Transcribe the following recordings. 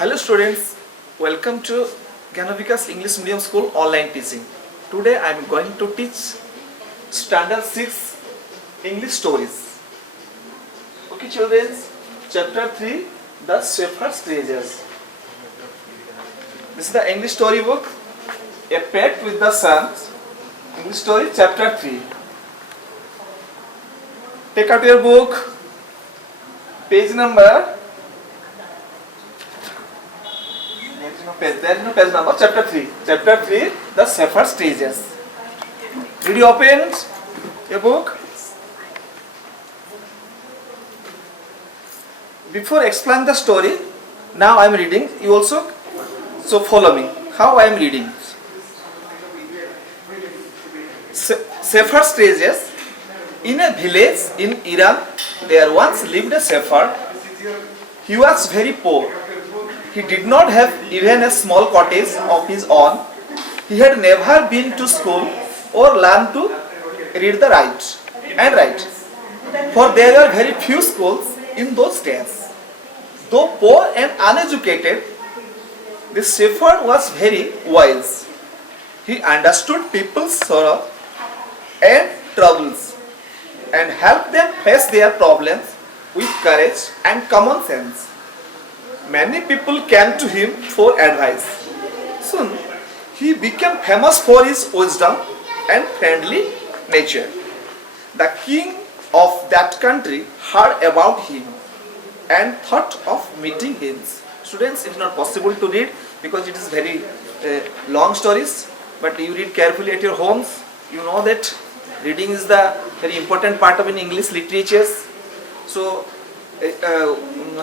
Hello students, welcome to Gyanabikask English Medium School online teaching. Today I am going to teach Standard 6 English stories. Okay children, Chapter 3 The Shepherd's Treasures. This is the English story book, A Pet with the Sun. English story Chapter 3. Take out your book, page number. There is no page number. Chapter 3. Chapter 3, The Shepherd's Treasures. Did you open your book? Before explaining the story, now I am reading. You also, so follow me. How I am reading. Shepherd's Treasures. In a village in Iran, there once lived a shepherd. He was very poor. He did not have even a small cottage of his own. He had never been to school or learned to read and write. For there were very few schools in those days. Though poor and uneducated, this shepherd was very wise. He understood people's sorrow and troubles and helped them face their problems with courage and common sense. Many people came to him for advice. Soon, he became famous for his wisdom and friendly nature. The king of that country heard about him and thought of meeting him. Students, it is not possible to read because it is very long stories, but you read carefully at your homes. You know that reading is the very important part of in English literatures. So,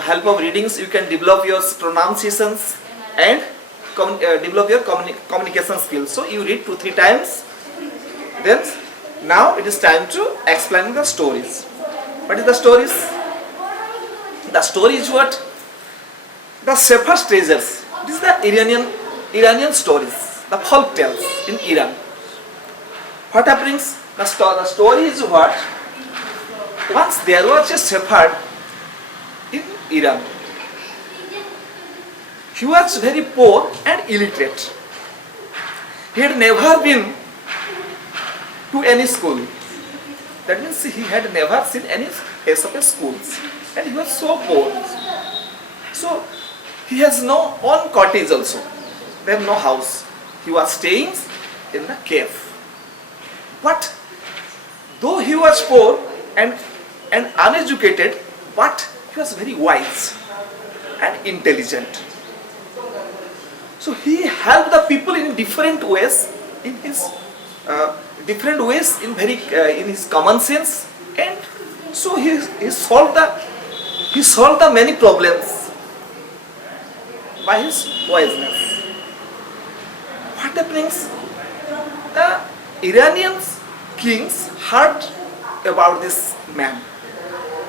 help of readings you can develop your pronunciations and develop your communication skills. So you read 2-3 times. Then now it is time to explain the stories. What is the stories? The story is what? The Shepherd's Treasures. This is the Iranian stories, the folk tales in Iran. What happens? The story is what? Once there was a shepherd in Iran. He was very poor and illiterate. He had never been to any school. That means he had never seen any face of a schools. And he was so poor. So he has no own cottage also. They have no house. He was staying in the cave. But though he was poor and uneducated, but he was very wise and intelligent. So he helped the people in different ways, in his in his common sense, and so he solved the many problems by his wiseness. What happens? The Iranian kings heard about this man,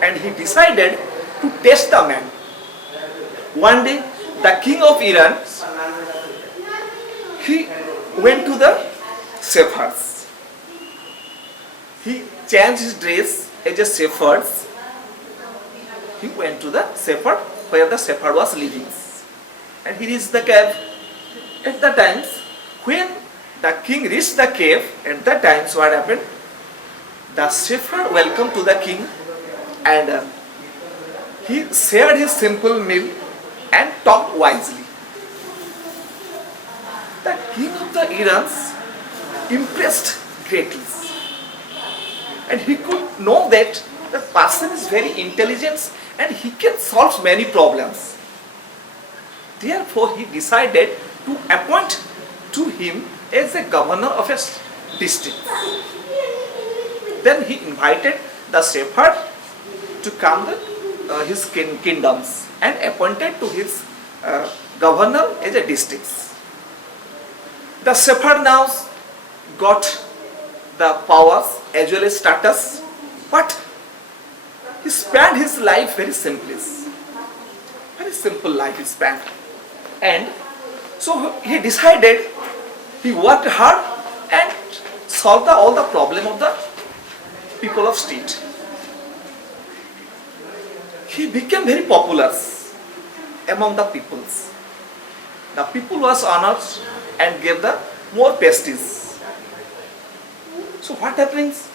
and he decided to test the man. One day, the king of Iran, he went to the shepherds. He changed his dress as a shepherd. He went to the shepherd where the shepherd was living. And he reached the cave. At the times, when the king reached the cave, at that times what happened? The shepherd welcomed to the king and he shared his simple meal and talked wisely. The king of the Irans impressed greatly. And he could know that the person is very intelligent and he can solve many problems. Therefore, he decided to appoint to him as a governor of a district. Then he invited the shepherd to come to his kingdoms and appointed to his governor as a district. The shepherd now got the powers as well as status, but he spent his life very simply. Very simple life he spent. And so he decided, he worked hard and solved all the problem of the people of street. He became very popular among the peoples. The people was honored and gave the more prestige. So what happens?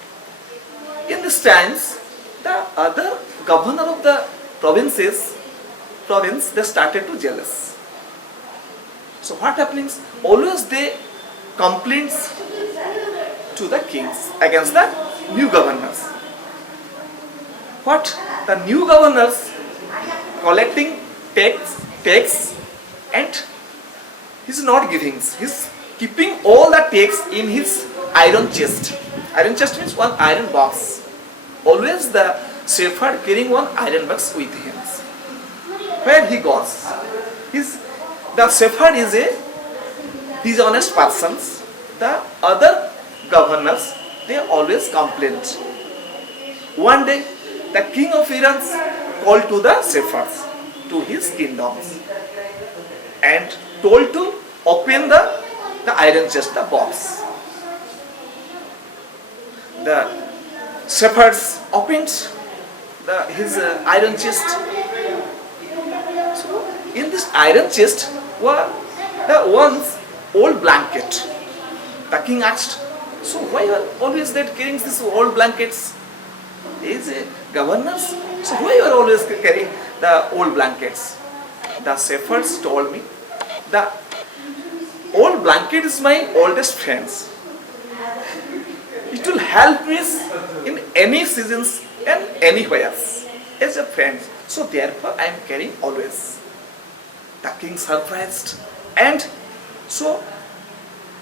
In these times, the other governor of the province, they started to jealous. So what happens? Always they complaints to the kings against the new governors. What? The new governors collecting tax and he's not giving. He's keeping all the tax in his iron chest. Iron chest means one iron box. Always the shepherd carrying one iron box with him. Where he goes, the shepherd is a dishonest person. The other governors, they always complained. One day, the king of Iran called to the shepherds to his kingdoms and told to open the iron chest, the box. The shepherds opened his iron chest. So, in this iron chest were the one's old blanket. The king asked, so why are always that carrying these old blankets? Is a governors? So why you are always carrying the old blankets? The shepherds told me, the old blanket is my oldest friends. It will help me in any seasons and anywhere as a friend. So therefore I am carrying always. The king surprised, and so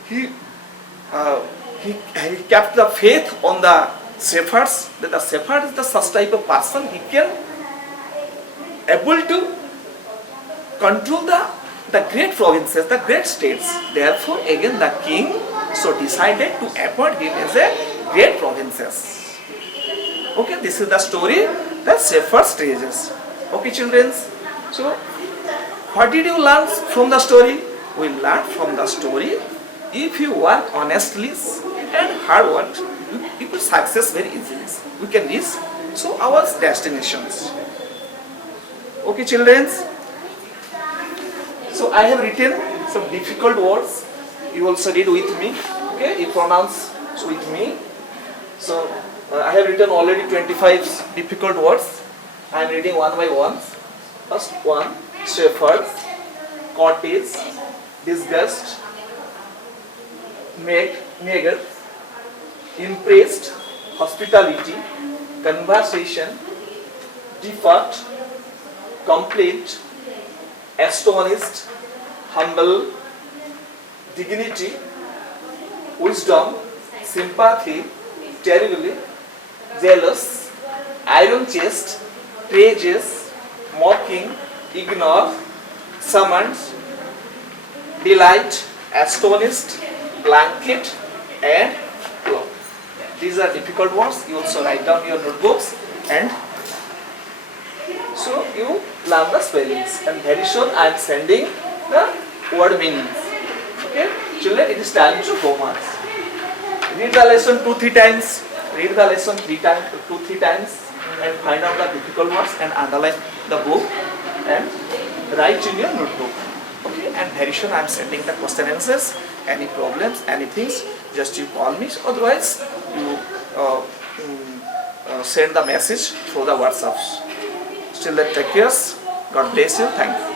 he kept the faith on the shepherds, that the shepherd is the such type of person, he can able to control the great provinces, the great states. Therefore again the king so decided to appoint him as a great provinces. Okay, this is the story, the shepherd stages. Okay children, so what did you learn from the story? We learned from the story, if you work honestly and hard work, you will success very easily. We can reach so our destinations. Okay children, so I have written some difficult words. You also read with me. Okay, you pronounce with me. So I have written already 25 difficult words. I am reading one by one. First one, shepherd, cottage, disgust, negar, impressed, hospitality, conversation, depart, complete, astonished, humble, dignity, wisdom, sympathy, terribly, jealous, iron chest, praises, mocking, ignore, summons, delight, astonished, blanket, and cloak. These are difficult words. You also write down your notebooks, and so you learn the spellings. And very soon I am sending the word meanings. Okay, children, it is time to homework. Read the lesson 2-3 times. Read the lesson 2-3 times, and find out the difficult words and underline the book and write in your notebook. Okay, and very soon I am sending the question answers. Any problems, anything, just you call me. Otherwise, you send the message through the WhatsApps. Still, take care. God bless you. Thank you.